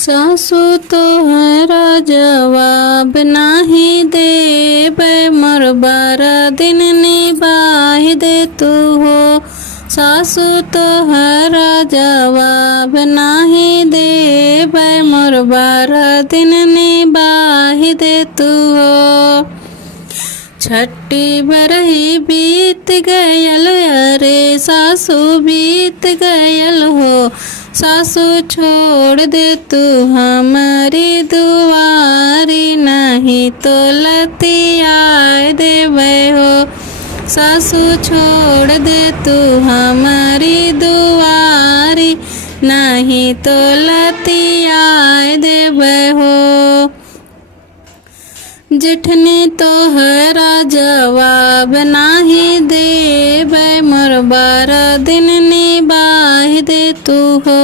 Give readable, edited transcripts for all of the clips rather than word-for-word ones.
सासु तोहरा जवाब नाही देबै, मोर 12 दिन निभाहि दे तू हो। सासु तोहरा जवाब नाही देबै, मोर 12 दिन निभाहि दे तू हो। छठी बरही बीत गयल, अरे सासु बीत गयल हो। सासु छोड़ दे तू हमारी दुआरी, नहीं तो लतियाए देबै हो। सासु छोड़ दे तू हमारी दुआरी, नहीं तो लतियाए देबै हो। जेठनी तोहरा जवाब नाही देबै, मोर 12 दिन निभाहि दे तू हो।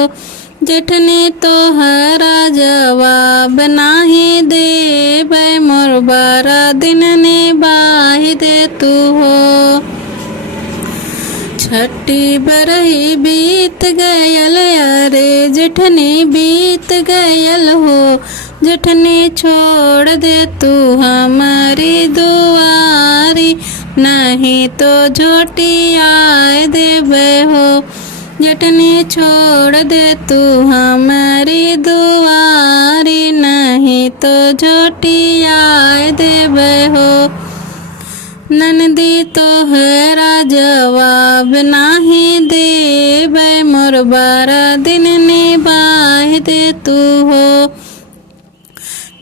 जेठनी तोहरा जवाब नाही देबै, मोर 12 दिन निभाहि दे तू हो। छठी बरही बीत गयल, अरे जेठनी बीत गयल हो। जेठनी छोड़ दे तू हमारी दुआरी, नहीं तो झोटियाए देबै हो। जेठनी छोड़ दे तू हमारी दुआरी, नहीं तो झोटियाए देबै हो। ननदी तोहरा जवाब नाही देबै, मोर 12 दिन निभाहि दे तू हो।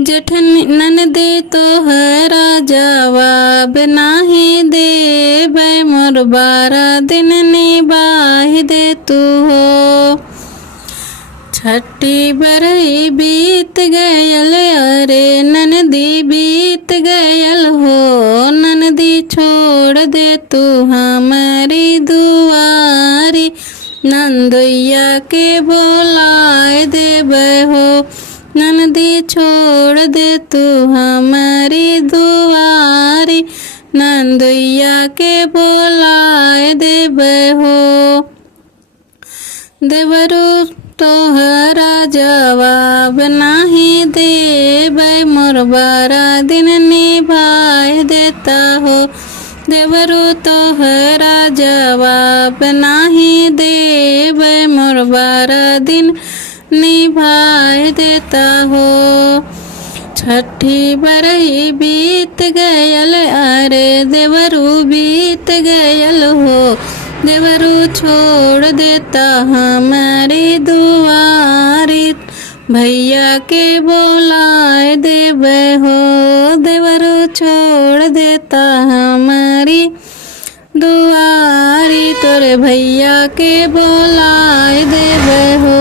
जेठनी ननदी तोहरा जवाब नाही देबै, मोर 12 दिन निभाहि दे तू हो। छठी बरही बीत गयल, अरे ननदी बीत गयल हो। ननदी छोड़ दे तू हमारी दुआरी, नंदोइया के बोलाए देबै हो। ननदी छोड़ दे तू हमारी दुआरी, नंदोइया के बोलाए देबै हो। देवरू तोहरा जवाब नाही देबै, मोर 12 दिन निभाहि देता हो। देवरू तोहरा जवाब नाही देबै, मोर 12 दिन निभाहि देता हो। छठी बरही बीत गयल, अरे देवरू बीत गयल हो। देवरू छोड़ देता हमारी दुआरी, भैया के बोलाए देबै हो। देवरू छोड़ देता हमारी दुआरी, तोरे भैया के बोलाए देबै हो।